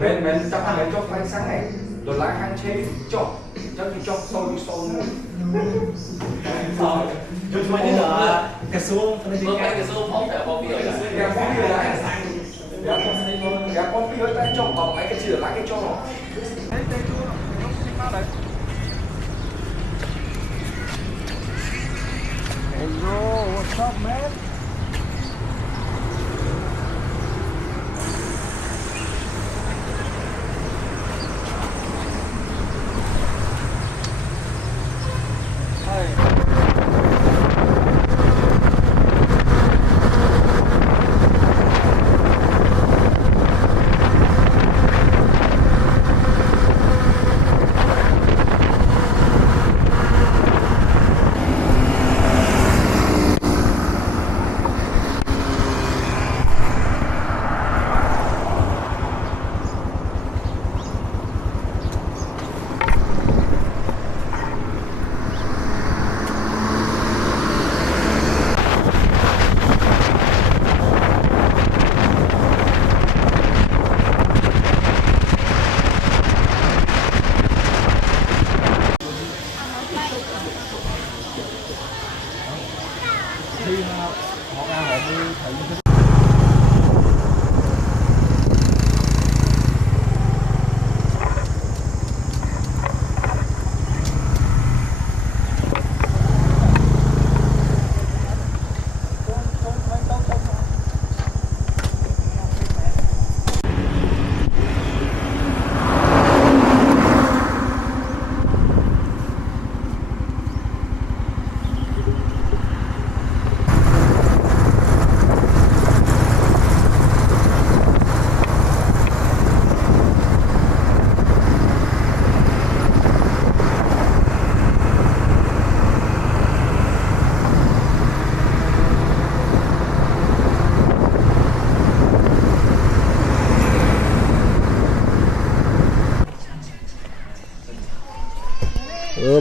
men chắc là cho phải sáng này rồi lại hàng chế cho chắc cho sâu luôn Chúng tôi đi là cái số cái số phóng phải bao nhiêu là gà phóng đi lại gà phóng đi lại cho còn lại cái chữ lại cái cho nó Hello, what's up, man?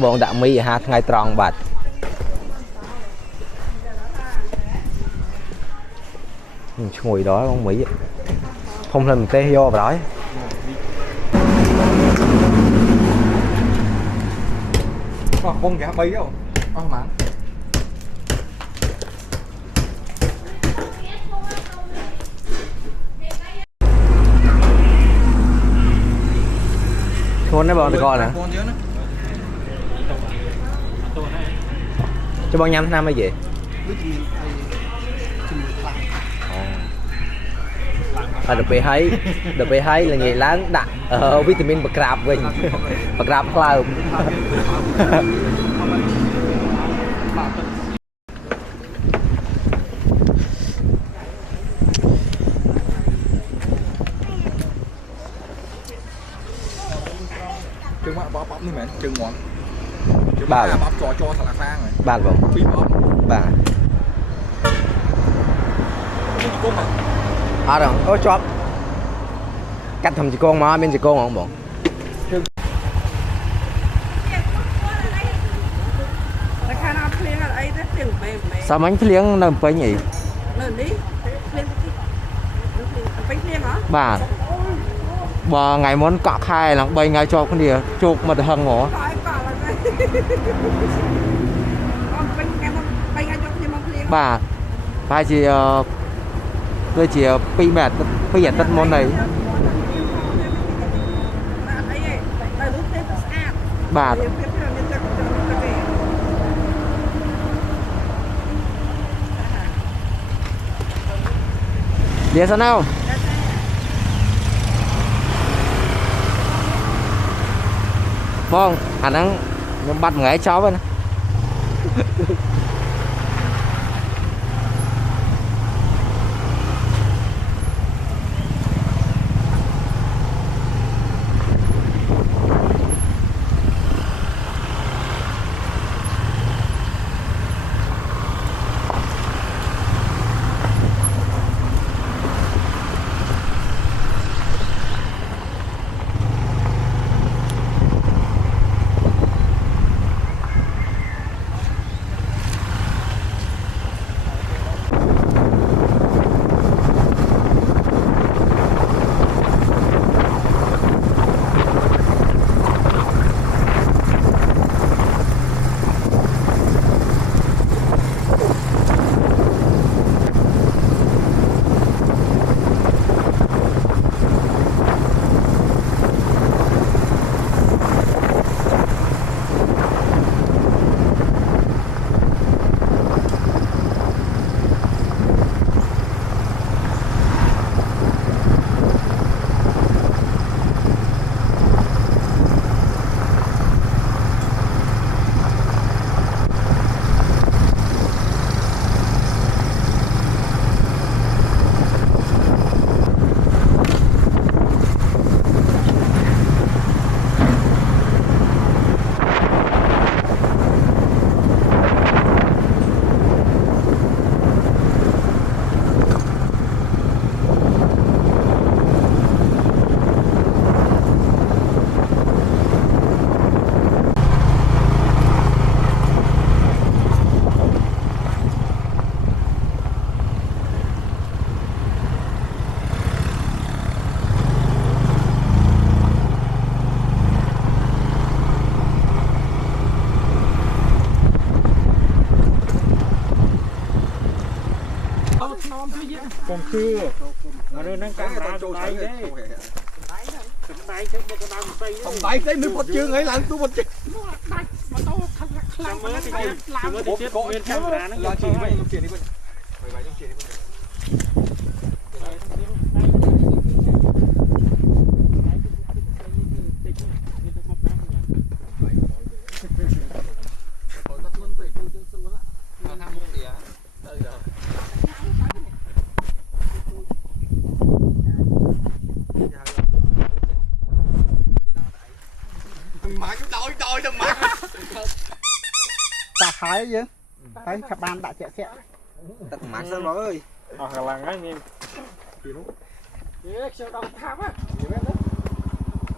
Bọn đã mi ha ngày tròn bạch ngồi đó con Mỹ không lên tê vô vào đó con gà bay đâu con mà con đấy bọn tôi coi nè cho bao nhiêu năm mới về được bị thấy là nghề lớn đặt vitamin bạc rạp mình bạc rạp cloud chừng mà bóp như mẹ chừng ngọn ba bóp cho thật là sang rồi ba vào phi bóp ba cô mà rồi ôi chóp cắt thầm chỉ con mà bên chỉ con không bọn sao bánh liếng nằm bánh nhỉ bà ngày muốn cọ khai là 3 ngày cho con đìa chụp mà hằng ngỏ bà chỉ tôi chỉ pi mệt bây giờ tất môn này bà đi sao nào vâng khả năng bắt người cháu bên còn chưa mà nó đang căng ra trong tay đấy trong tay sẽ một cái đằng tay Không tay cái nước một chương ấy là tôi một chương. làm mới thì chết nguyên căng ra nó Là chỉ vậy trong chuyện đi bên. Vậy trong chuyện đi bên. Mà cái đôi thằng mà. ta thái chứ thấy các bạn đã chạy chạy Tắt mặt sao rồi ơi. là ngay nhìn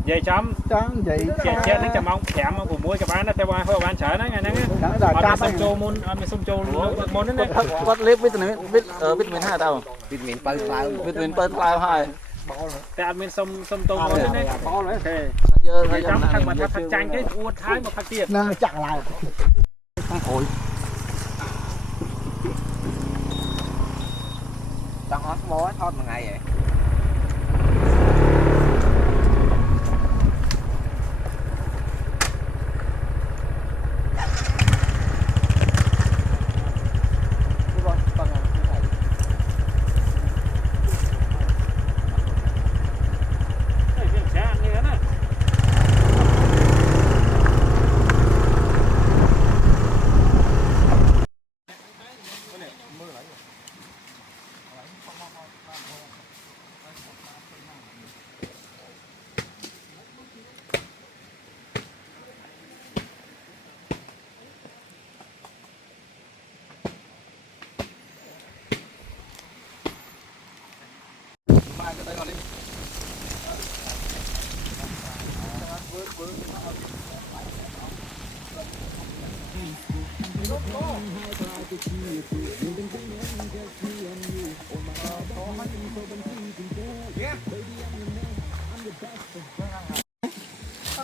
vậy chấm trắng vậy chết nó chầm ông thèm ông của mua cho bạn nó theo bạn thôi bạn chở nó ngày nắng á sông châu môn sông châu môn nó này bắt clip biết mình hai tao Vịt miền Pơ Plau. biết mình ơi lao haiแต่อันเป็นส้มโตมนี่นะพอเลยโอเค giờ ไอ้จ้ำทักมาทักจังแค่อวดท้ายมาพักเตียด nè chặn lại thằng hội Tao hót bó thoát một ngày vậy.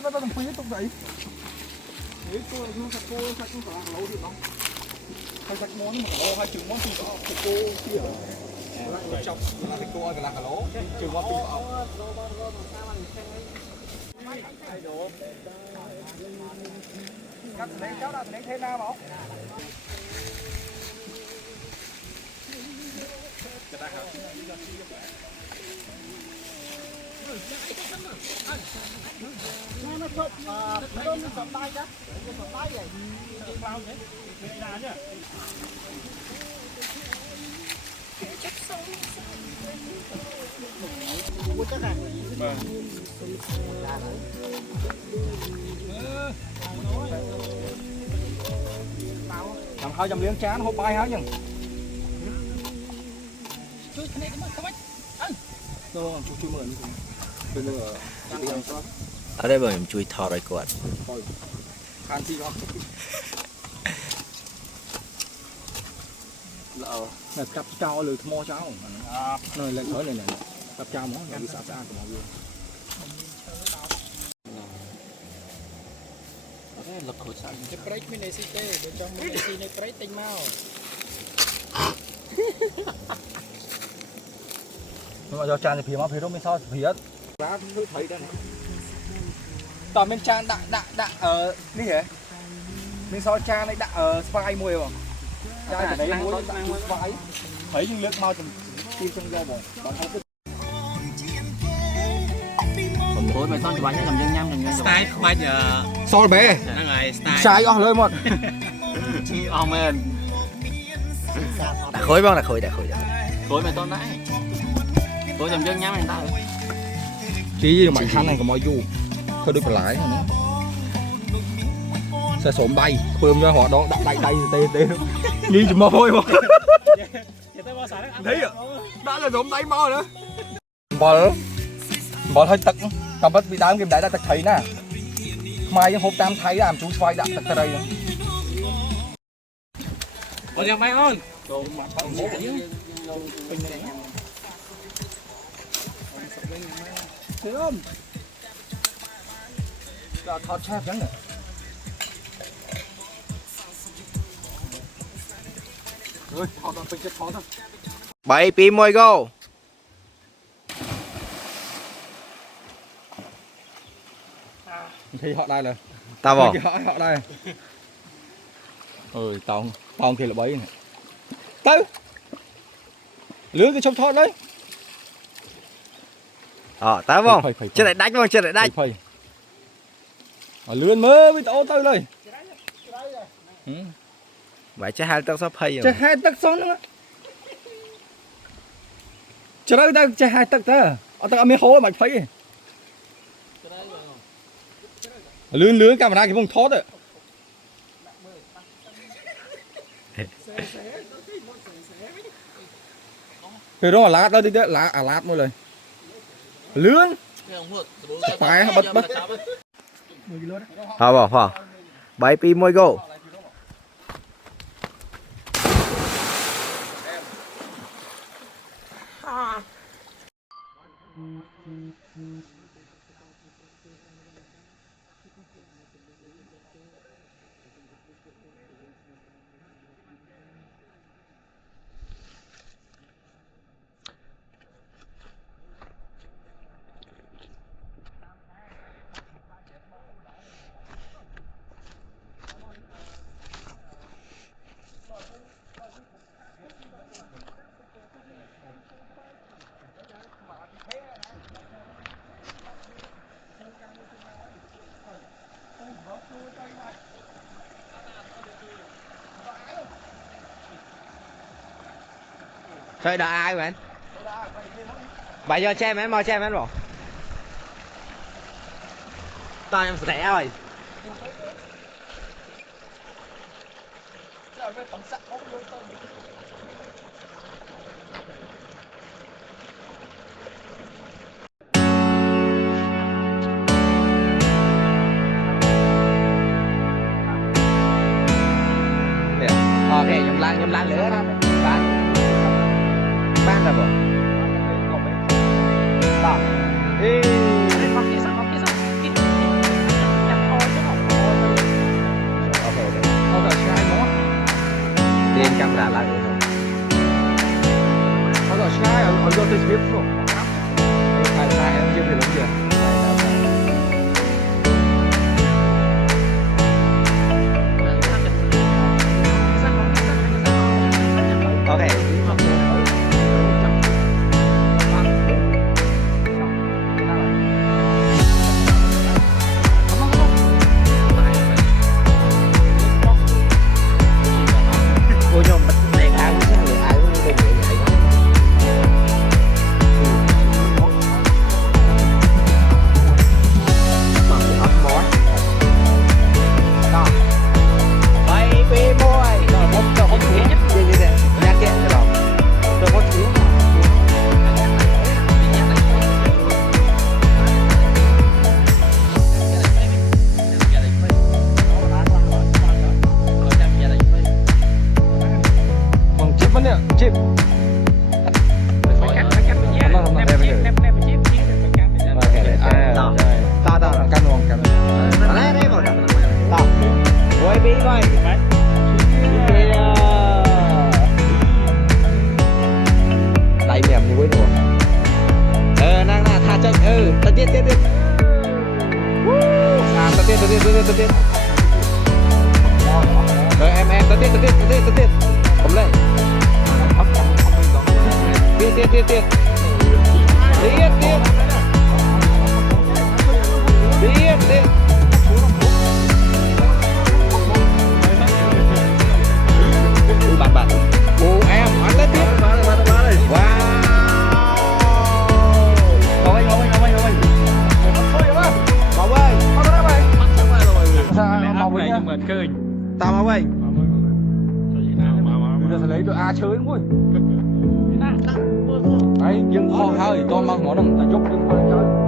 nó đang quý tung vậy nếu cô nó sạch cô sạch cũng còn lâu được không hay sạch món mà ô hai chừng món thì có cô kia Trong là cái cua là cả lố. Trường qua tìm ông. cắt lấy cháu đã lấy thế nào không nó chụp nó cầm tay chứ cầm tay vậy bao thế cái đá nhá chắc này Thằng hai dầm liếng chán hộp bay hả nhỉ? ở đây bởi chui thò rồi quạt Ăn gì không? Lỡ. là cặp trao lười mò cháu nơi lên khởi này này cặp trao món đi xa xa của mọi người lực hồi sáng cái break bên này xí tê để trong bên này xí này break tinh mau Nhưng mà do tràn thì phía mà phía đâu mình sao phía lá thứ thấy đây toàn bên tràn đã ở đi hả? Mình sao tràn này đã ở spy mùi không? Tràn đấy mùi spy thấy những nước mau chừng tim trong do bọn thấy cứ còn tối mày con cho bánh làm dân nhâm làm dân style bây giờ sao bé nó ngày style sai ó lên một ông em đã khối bao đã khối khối mày con đấy khối làm dân nhâm người ta chỉ gì mày khăn này có mọi du thôi được lại nữa sẽ sổm bay phơm cho họ đó đặt tay tê như chùm mò thôi mà thấy à đã là sổm tay mò nữa bỏ hơi tật cầm bắt bị đám kim đại đã tật thấy nè mai những hộp tam thấy làm chú xoay đã tật đây cònยังไม่อ้อน thấy không là thọt chép chẳng nữa rồi thọt là phải chết thọt thôi 7 2 1 go. Thì họ đây rồi. Tao vào. Họ đây. Ơi tao kia là bấy này. Tới. Lưới cái trong thon đấy. Tao không? Chưa lại đánh không? Chưa lại đánh. Lươn mơ với tao tới rồi. Vậy chứ hai tao sắp hay rồi. Chơi hai tắc son nữa. Chơi đây tao chơi hai tắc ta. Tao mới hố mà thấy. Lươn camera cái vùng thoát rồi. Cái đó là lát đó đi đấy, lát mớiเลย. Lươn. Phải bật. Vào. 7 2 1 go. Chơi đợi ai vậy? Bây giờ che mến, mau che mến bỏ. Tao em rẻ rồi. Ok, nhầm lăng nữa đó. Bán ra bộ. Đó. Ê. Tiền camera lại nữa rồi. Có rồi sai ở vô tôi biết rồi. Sai em chưa được đúng chưa? Ok. Chip. Lại mềm muối nữa. Năng là tha chân. Tất tiết. Tất tiết. Em tất tiết. Cầm lên. Tiết. Bạn. Ồ em ăn lên tiếp. Wow. Ngồi. Mau ơi. Mau với nhá. Tao mau ơi. Bây giờ sẽ lấy được A chơi thôi. Đấy, nhưng kho hơi to mang món là dốc nhưng mà chơi.